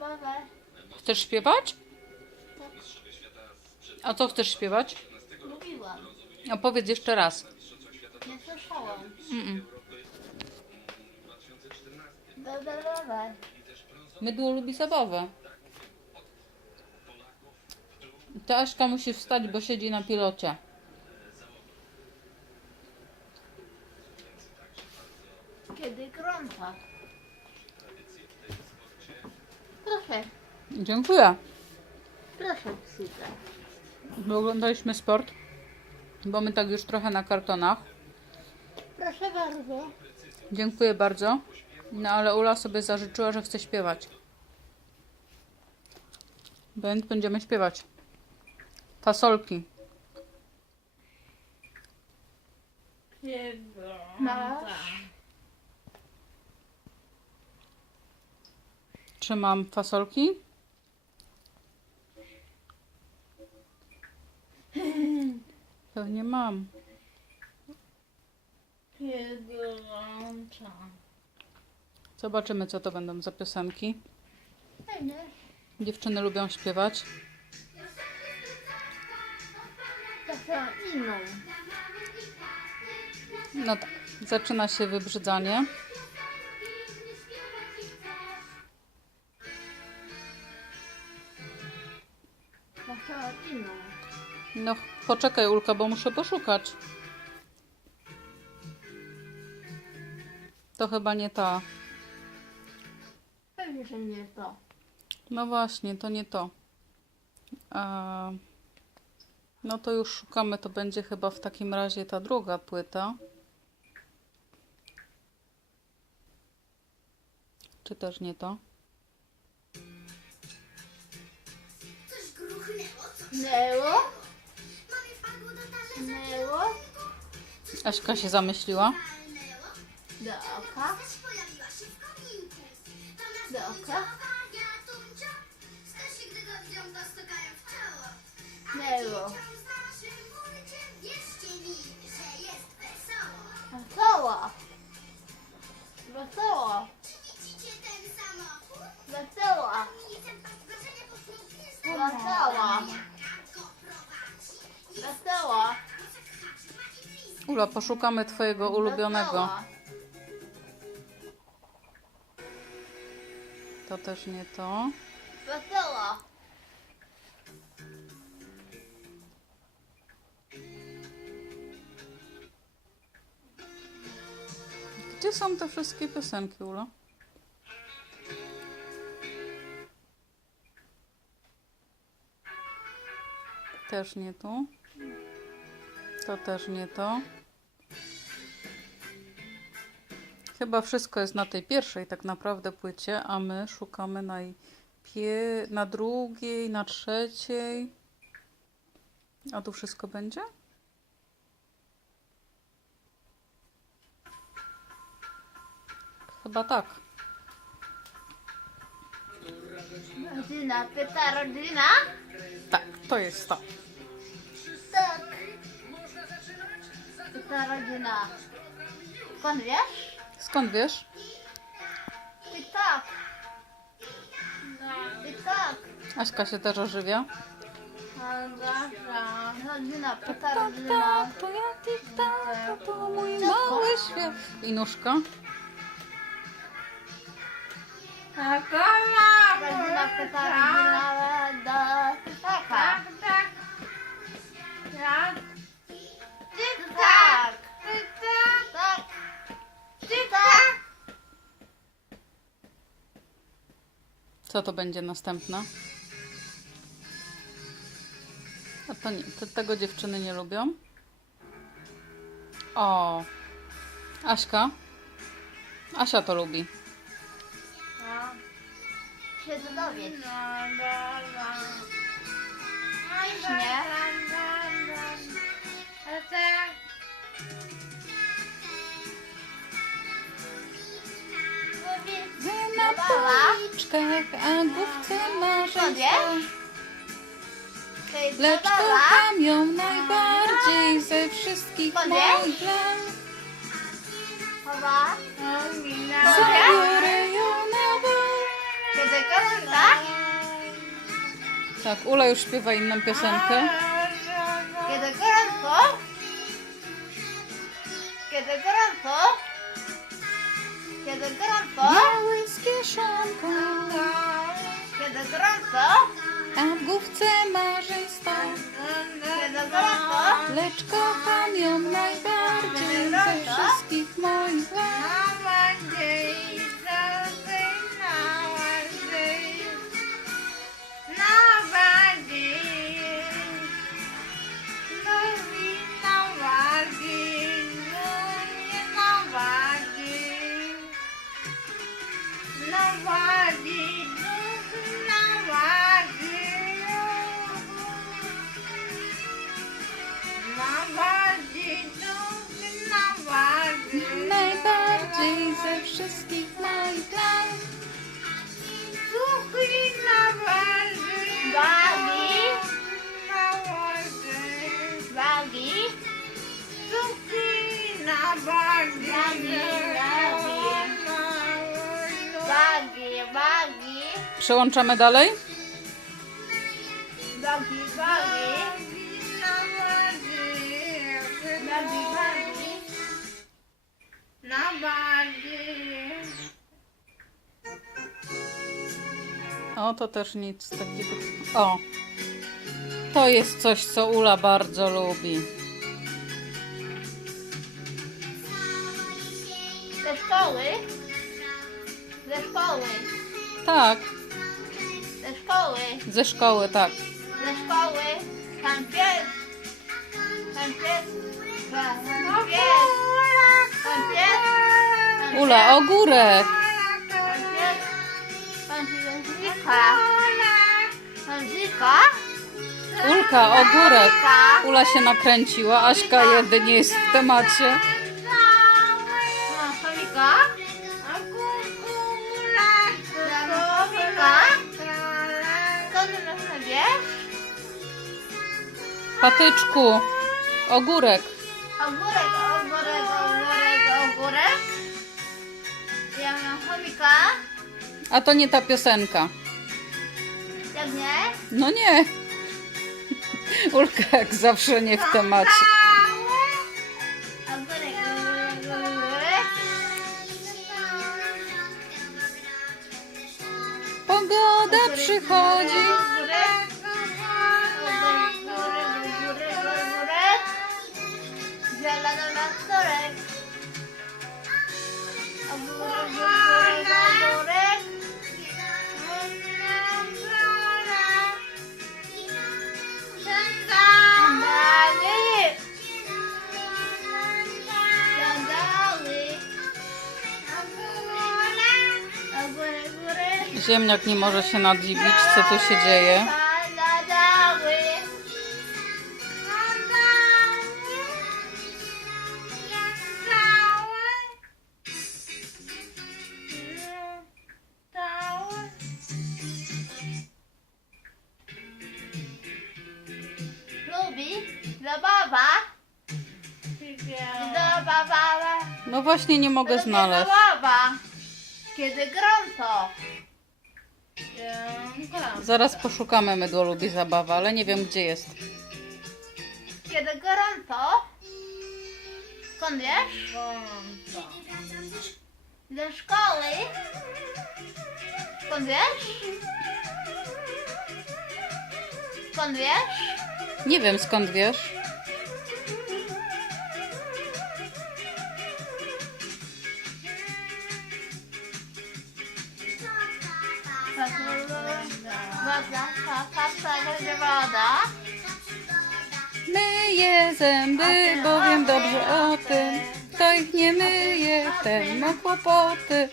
zabawę. Chcesz śpiewać? Tak, A co chcesz śpiewać? mówiłam. Opowiedz jeszcze raz. Nie słyszałam. Mm-mm. Zabawę. Mydło lubi zabawę. Ta Aśka musi wstać, bo siedzi na pilocie. Kiedy gorąca. Proszę, Dziękuję. proszę psycha. Bo oglądaliśmy sport, bo my tak już trochę na kartonach. Proszę bardzo. Dziękuję bardzo. No ale Ula sobie zażyczyła, że chce śpiewać. Więc będziemy śpiewać. Fasolki. Masz? Czy mam fasolki? Pewnie mam. Gorąca. Zobaczymy, co to będą za piosenki. Fajne. Dziewczyny lubią śpiewać. Taką inną. No tak, zaczyna się wybrzydzanie. Taką inną. No poczekaj, Ulka, bo muszę poszukać. To chyba nie ta. Pewnie, że nie to. No właśnie, to nie to. No to już szukamy, to będzie chyba w takim razie ta druga płyta. Czy też nie to? Neło? Neło? Aśka się zamyśliła. Do oka. Do oka. Neło. Wesoło. Wesoło. Wesoło. Wesoło. Wesoło. Ula, poszukamy twojego ulubionego. To też nie to. Wesoło. Gdzie są te wszystkie piosenki, Ula? Też nie tu. To też nie to. Chyba wszystko jest na tej pierwszej tak naprawdę płycie, a my szukamy na drugiej, na trzeciej. A tu wszystko będzie? Chyba tak. Rodzina, pyta rodzina? Tak, to jest to. Tak. Pyta rodzina. Skąd wiesz? Skąd wiesz? Ty tak. Ty tak. Aśka się też ożywia. Rodzina, pyta rodzina. To ja tik-tak, to mój mały świat. I nóżka. Rodzina, pyta rodzina. Do taka. Ty tak. Tak. Ty tak. Co to będzie następne? A to nie, tego dziewczyny nie lubią. O, Aśka. Asia to lubi. Się dowiedz. Nie? Na policzkach, a główce marzyska. Lecz kocham ją najbardziej ze wszystkich moich lat. Chowa. Zabiorę ją na bal. Kiedy kocham, tak? Tak, Ula już śpiewa inną piosenkę. Kiedy gorąco. Kiedy gorąco. Kiedy gorąco. Biały z kieszonką, Kiedy gorąco. a w główce marzeń stał. Kiedy gorąco. Lecz kocham ją najbardziej ze wszystkich moich lat. Najbardziej ze wszystkich moich lat. Wagi. Wagi. Wagi. Wagi. Przełączamy dalej? Wagi. Wagi. Wagi. Wagi. O, to też nic takiego. O, to jest coś, co Ula bardzo lubi. Ze szkoły. Ze szkoły. Tak, Ze szkoły. ze szkoły, tak. Ze szkoły. Pan pies. Pan pies. Pan pies. Pan pies. Ula, ogórek. Pan pies. Pan Zika. Pan Zika. Ulka, ogórek. Ula się nakręciła, Aśka jedynie jest w temacie. Pan Chomika. Chomika. Skąd ty masz na wiesz? Patyczku, ogórek. Ogórek, ogórek, ogórek, ogórek. Ja mam chomika. A to nie ta piosenka. Jak nie? No nie. Ulka jak zawsze nie w temacie. Ogórek, ogórek, ogórek. Pogoda przychodzi. Ogórek, ogórek, ogórek, ogórek. Zielony nastorek. Ogórek, ogórek, ogórek. Sandały. Sandały. Ogórek, ogórek. Ziemniak nie może się nadziwić, co tu się dzieje. Sandały. Lubi zabawa. Zabawa. No właśnie nie mogę Lubię znaleźć. zabawa. Kiedy gorąco. Zaraz poszukamy mydło lubi zabawę, ale nie wiem gdzie jest. Kiedy gorąco. Skąd wiesz? Ze szkoły. Skąd wiesz? Skąd wiesz? Nie wiem skąd wiesz. Woda. Myję zęby, bo wiem dobrze o tym. Kto ich nie myje, ten ma kłopoty.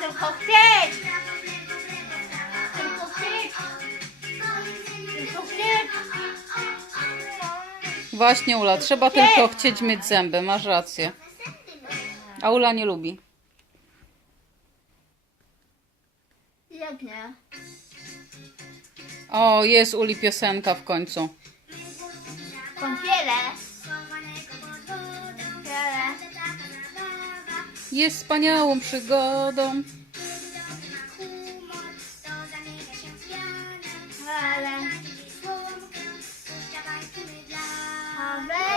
Tylko chcieć! Tylko chcieć! Tylko chcieć! Właśnie Ula, trzeba tylko chcieć mieć zęby, masz rację. A Ula nie lubi. Jak nie? O, jest Uli piosenka w końcu. Kąpiele. Kąpiele. Jest wspaniałą przygodą. Ale. Ale.